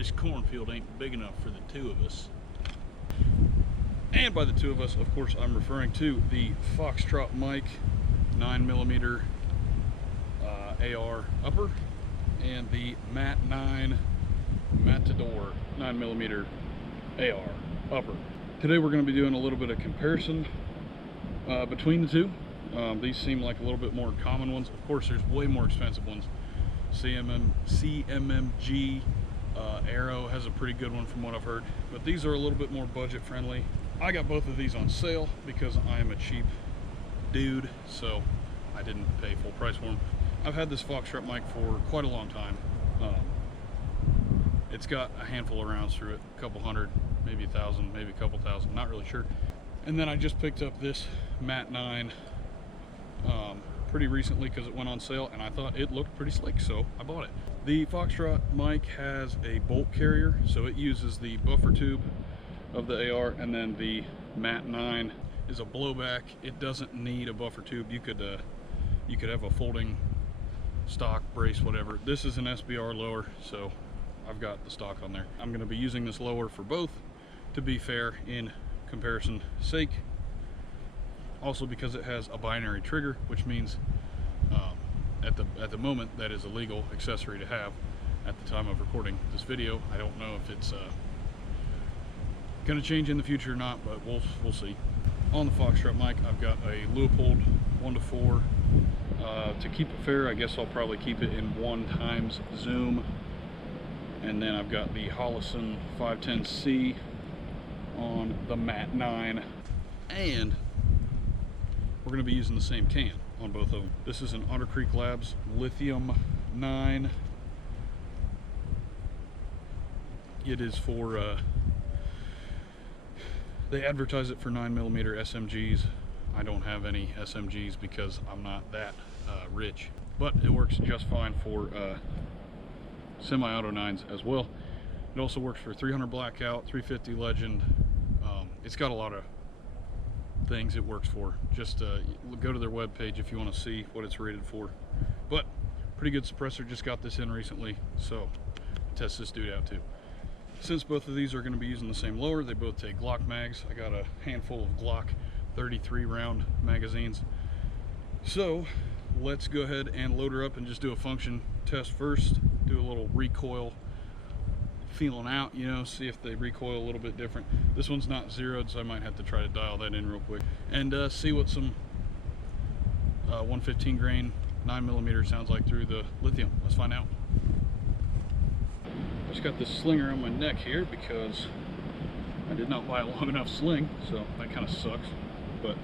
this cornfield ain't big enough for the two of us. And by the two of us, of course, I'm referring to the Foxtrot Mike 9mm AR upper and the MAT9 Matador 9mm AR upper. Today we're going to be doing a little bit of comparison between the two. These seem like a little bit more common ones. Of course, there's way more expensive ones. CMMG Arrow has a pretty good one from what I've heard, but these are a little bit more budget friendly. I got both of these on sale because I am a cheap dude, so I didn't pay full price for them. I've had this Foxtrot mic for quite a long time. It's got a handful of rounds through it, a couple hundred, maybe 1,000, maybe a couple thousand, not really sure. And then I just picked up this MAT9 pretty recently because it went on sale and I thought it looked pretty slick, so I bought it. The Foxtrot mic has a bolt carrier, so it uses the buffer tube of the AR, and then the MAT9 is a blowback. It doesn't need a buffer tube. You could have a folding stock brace, whatever. This is an SBR lower, so I've got the stock on there. I'm going to be using this lower for both, to be fair in comparison sake. Also because it has a binary trigger, which means at the moment that is a legal accessory to have at the time of recording this video. I don't know if it's going to change in the future or not, but we'll see. On the Foxtrot mic, I've got a Leupold 1:4. To keep it fair, I guess I'll probably keep it in 1x zoom. And then I've got the Holosun 510C on the MAT9, and we're going to be using the same can on both of them. This is an Otter Creek Labs Lithium 9. It is for they advertise it for 9mm SMGs. I don't have any SMGs because I'm not that rich, but it works just fine for semi-auto 9s as well. It also works for 300 Blackout, 350 Legend. It's got a lot of things it works for. Just go to their webpage if you want to see what it's rated for. But pretty good suppressor. Just got this in recently, so test this dude out too. Since both of these are going to be using the same lower, they both take Glock mags. I got a handful of Glock 33 round magazines. So let's go ahead and load her up and just do a function test first. Do a little recoil feeling out, you know, see if they recoil a little bit different. This one's not zeroed, so I might have to try to dial that in real quick and see what some 115 grain 9mm sounds like through the lithium. Let's find out. Just got this slinger on my neck here because I did not buy a long enough sling, so that kind of sucks. But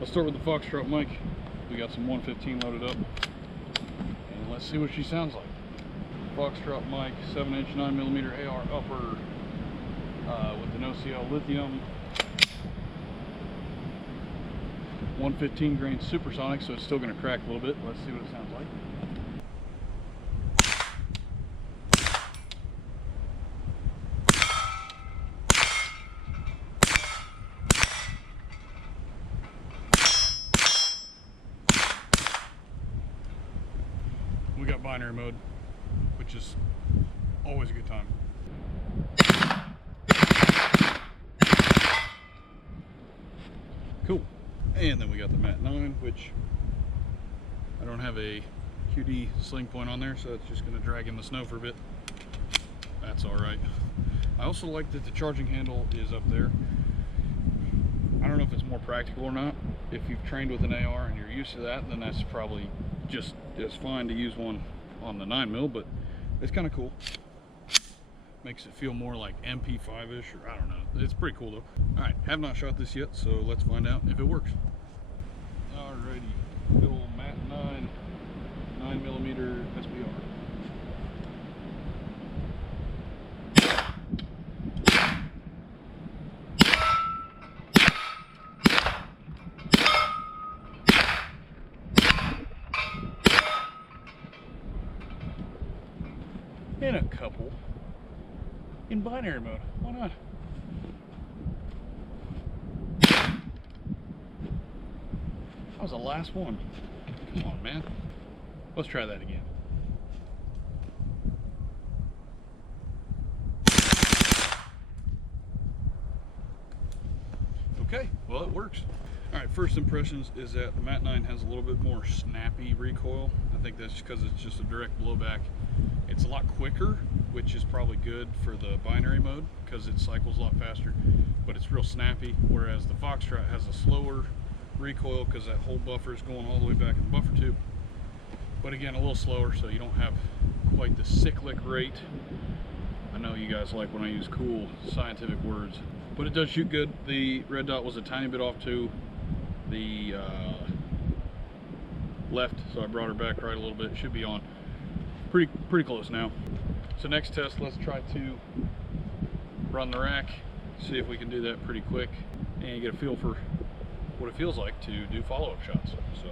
let's start with the Foxtrot mic. We got some 115 loaded up, and let's see what she sounds like. Foxtrot mic, 7-inch 9mm AR upper with an OCL lithium, 115 grain supersonic, so it's still going to crack a little bit. Let's see what it sounds like. We got binary mode, which is always a good time. Cool. And then we got the MAT9, which I don't have a QD sling point on there, so it's just going to drag in the snow for a bit. That's all right. I also like that the charging handle is up there. I don't know if it's more practical or not. If you've trained with an AR and you're used to that, then that's probably just fine to use one on the 9mm, but it's kind of cool. Makes it feel more like MP5-ish, or I don't know. It's pretty cool though. Alright, have not shot this yet, so let's find out if it works. Alrighty, good old MAT9 9mm SBR. And a couple in binary mode. Why not? That was the last one. Come on, man. Let's try that again. well, it works. All right, first impressions is that the MAT9 has a little bit more snappy recoil. I think that's because it's just a direct blowback. It's a lot quicker, which is probably good for the binary mode because it cycles a lot faster, but it's real snappy, whereas the Foxtrot has a slower recoil because that whole buffer is going all the way back in the buffer tube. But again, a little slower, so you don't have quite the cyclic rate. I know you guys like when I use cool scientific words, but it does shoot good. The red dot was a tiny bit off to the left, so I brought her back right a little bit. It should be on pretty close now. So next test, let's try to run the rack, see if we can do that pretty quick and get a feel for what it feels like to do follow-up shots. So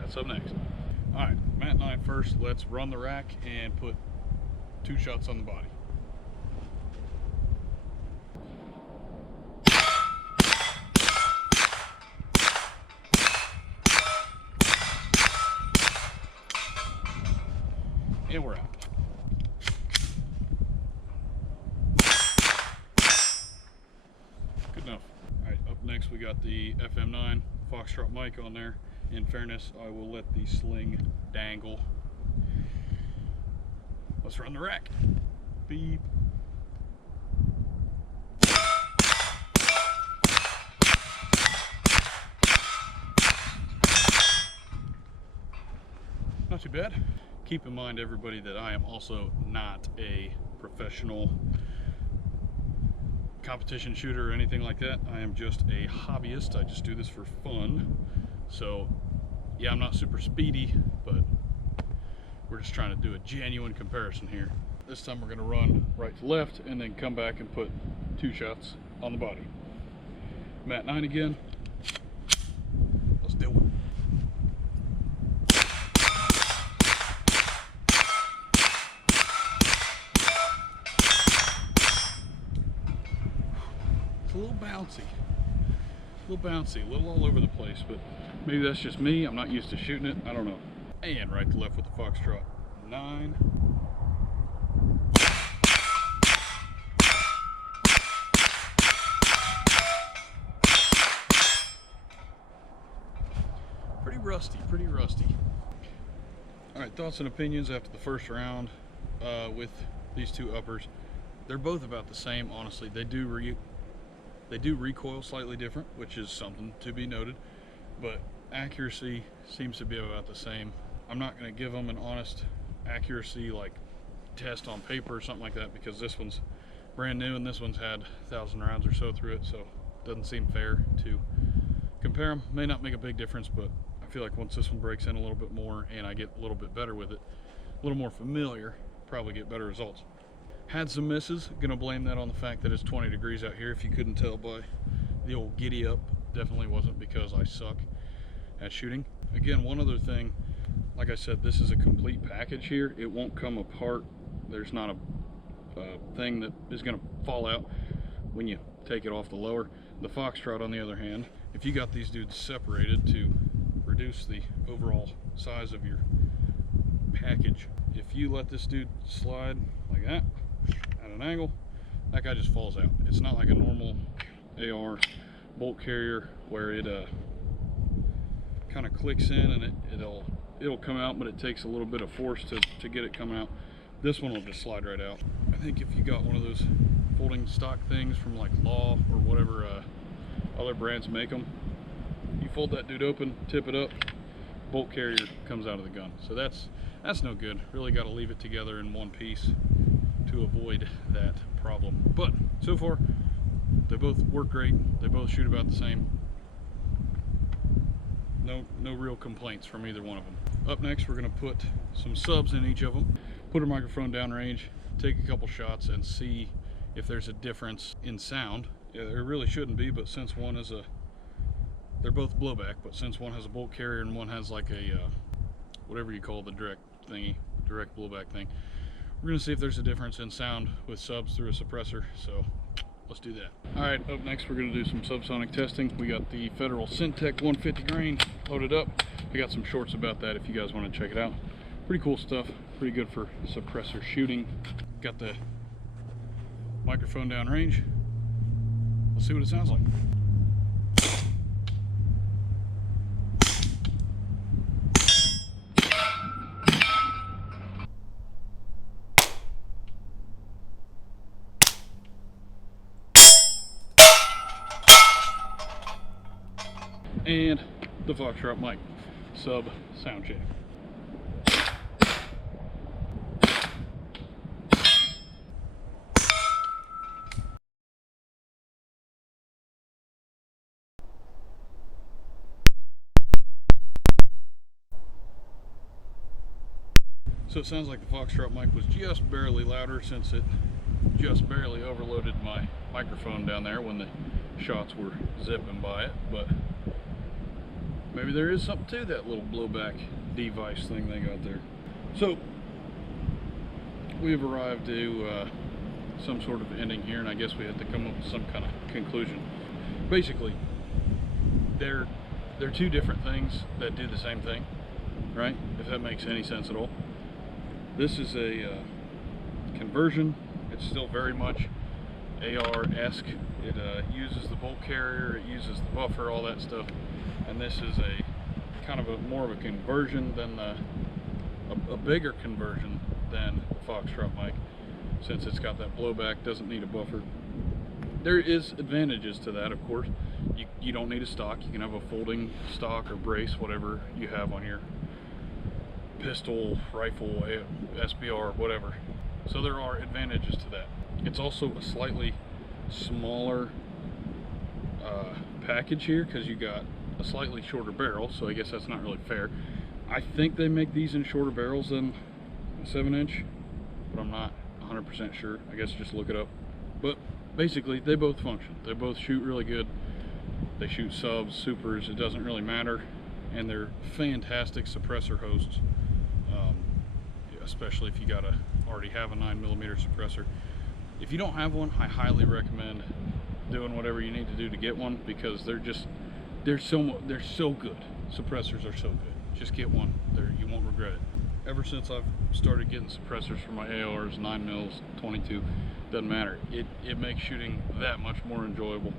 that's up next. All right, MAT9 first. Let's run the rack and put 2 shots on the body. And we're out. Good enough. All right, up next we got the FM9 Foxtrot Mike on there. In fairness, I will let the sling dangle. Let's run the rack. Beep. Not too bad. Keep in mind, everybody, that I am also not a professional competition shooter or anything like that. I am just a hobbyist. I just do this for fun. So yeah, I'm not super speedy, but we're just trying to do a genuine comparison here. This time we're going to run right to left and then come back and put 2 shots on the body. MAT9 again. Let's do it. A little bouncy, a little all over the place, but maybe that's just me. I'm not used to shooting it. I don't know. And right to left with the Foxtrot 9. Pretty rusty. All right, thoughts and opinions after the first round with these 2 uppers. They're both about the same, honestly. They do recoil slightly different, which is something to be noted, but accuracy seems to be about the same. I'm not going to give them an honest accuracy like test on paper or something like that, because this one's brand new and this one's had 1,000 rounds or so through it, so it doesn't seem fair to compare them. May not make a big difference, but I feel like once this one breaks in a little bit more and I get a little bit better with it, a little more familiar, probably get better results. Had some misses. Gonna blame that on the fact that it's 20 degrees out here. If you couldn't tell by the old giddy up, definitely wasn't because I suck at shooting. Again, one other thing, like I said, this is a complete package here. It won't come apart. There's not a thing that is gonna fall out when you take it off the lower. The Foxtrot, on the other hand, if you got these dudes separated to reduce the overall size of your package, if you let this dude slide like that at an angle, that guy just falls out. It's not like a normal AR bolt carrier where it kind of clicks in and it'll come out, but it takes a little bit of force to get it coming out. This one will just slide right out. I think if you got one of those folding stock things from like Law or whatever other brands make them, you fold that dude open, tip it up, bolt carrier comes out of the gun. So that's no good. Really got to leave it together in one piece to avoid that problem. But so far, they both work great. They both shoot about the same. No real complaints from either one of them. Up next, we're going to put some subs in each of them, put our microphone downrange, take a couple shots, and see if there's a difference in sound. There really shouldn't be, but since one is they're both blowback, but since one has a bolt carrier and one has like a whatever you call the direct blowback thing, we're gonna see if there's a difference in sound with subs through a suppressor. So let's do that. All right, up next we're gonna do some subsonic testing. We got the Federal Syntech 150 grain loaded up. I got some shorts about that if you guys want to check it out. Pretty cool stuff, pretty good for suppressor shooting. Got the microphone down range. Let's see what it sounds like. and the Foxtrot Mike sub sound check. So it sounds like the Foxtrot mic was just barely louder, since it just barely overloaded my microphone down there when the shots were zipping by it. But maybe there is something to that little blowback device thing they got there. So we've arrived to some sort of ending here, and I guess we have to come up with some kind of conclusion. Basically, they're two different things that do the same thing, right? If that makes any sense at all. This is a conversion. It's still very much AR-esque. It uses the bolt carrier, it uses the buffer, all that stuff. And this is a kind of more of a conversion than a bigger conversion than the Foxtrot mic, since it's got that blowback, doesn't need a buffer. There is advantages to that, of course. You don't need a stock. You can have a folding stock or brace, whatever you have on your pistol, rifle, SBR, whatever. So there are advantages to that. It's also a slightly smaller package here, because you got a slightly shorter barrel, so I guess that's not really fair. I think they make these in shorter barrels than a 7-inch, but I'm not 100% sure. I guess just look it up. But basically, they both function. They both shoot really good. They shoot subs, supers, it doesn't really matter. And they're fantastic suppressor hosts, especially if you already have a 9mm suppressor. If you don't have one, I highly recommend doing whatever you need to do to get one, because they're so good. Suppressors are so good. Just get one. You won't regret it. Ever since I've started getting suppressors for my ARs, 9mm, 22, doesn't matter. It makes shooting that much more enjoyable.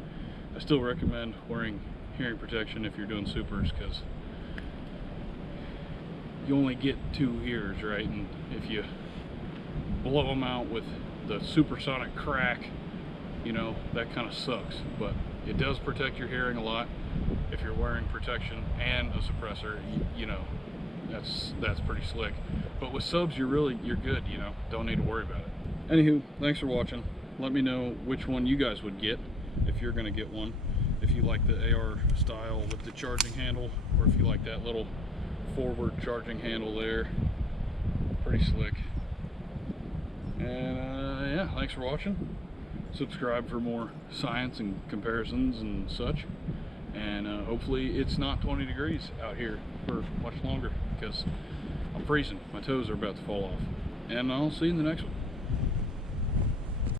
I still recommend wearing hearing protection if you're doing supers, because you only get 2 ears, right? And if you blow them out with the supersonic crack, you know, that kind of sucks. But it does protect your hearing a lot if you're wearing protection and a suppressor. You know, that's pretty slick. But with subs, you're good, you know, don't need to worry about it. Anywho, thanks for watching. Let me know which one you guys would get if you're gonna get one. If you like the AR style with the charging handle, or if you like that little forward charging handle there. Pretty slick. And yeah, thanks for watching. Subscribe for more science and comparisons and such. And hopefully it's not 20 degrees out here for much longer, because I'm freezing. My toes are about to fall off. And I'll see you in the next one.